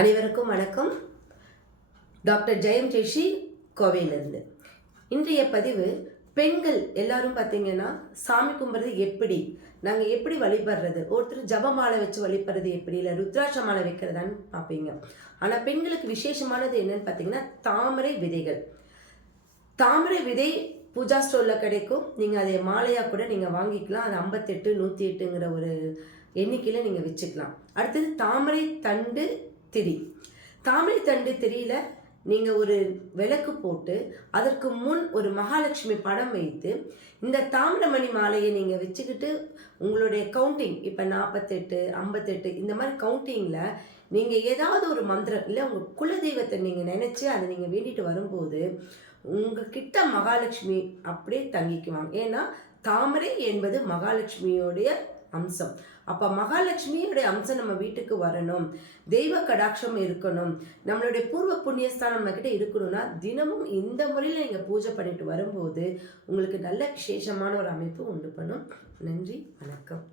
அனைவருக்கும் வணக்கம். டாக்டர் ஜெயம் ஜெய்ஷி கோவையிலிருந்து. இன்றைய பதிவு பெண்கள் எல்லாரும் பார்த்தீங்கன்னா சாமி கும்பிட்றது எப்படி, நாங்கள் எப்படி வழிபடுறது, ஒருத்தர் ஜபமாலை வச்சு வழிபடுறது எப்படி, இல்லை ருத்ராட்ச மாலை வைக்கிறதான்னு பார்ப்பீங்க. ஆனால் பெண்களுக்கு விசேஷமானது என்னன்னு பார்த்தீங்கன்னா தாமரை விதைகள். தாமரை விதை பூஜா ஸ்டோரில் கிடைக்கும். நீங்கள் அதை மாலையாக கூட நீங்கள் வாங்கிக்கலாம். அது 58 108ங்கிற ஒரு எண்ணிக்கையில் நீங்கள் வச்சுக்கலாம். அடுத்தது தாமரை தண்டு திரி. தாமரை தண்டு திரியில் நீங்கள் ஒரு விளக்கு போட்டு அதற்கு முன் ஒரு மகாலட்சுமி படம் வைத்து இந்த தாமிரமணி மாலையை நீங்கள் வச்சுக்கிட்டு உங்களுடைய கவுண்டிங் இப்போ 48 58 இந்த மாதிரி கவுண்டிங்கில் நீங்கள் ஏதாவது ஒரு மந்திரம் இல்லை உங்கள் குலதெய்வத்தை நீங்கள் நினச்சி அதை நீங்கள் வேண்டிட்டு வரும்போது உங்கள் கிட்ட மகாலட்சுமி அப்படியே தங்கிக்குவாங்க. ஏன்னா தாமரை என்பது மகாலட்சுமியோடைய அம்சம். அப்போ மகாலட்சுமியோடைய அம்சம் நம்ம வீட்டுக்கு வரணும், தெய்வ கடாட்சம் இருக்கணும், நம்மளுடைய பூர்வ புண்ணியஸ்தானம் நம்ம கிட்ட இருக்கணும்னா தினமும் இந்த முறையில் நீங்கள் பூஜை பண்ணிட்டு வரும்போது உங்களுக்கு நல்ல விசேஷமான ஒரு அமைப்பு உண்டு பண்ணும். நன்றி, வணக்கம்.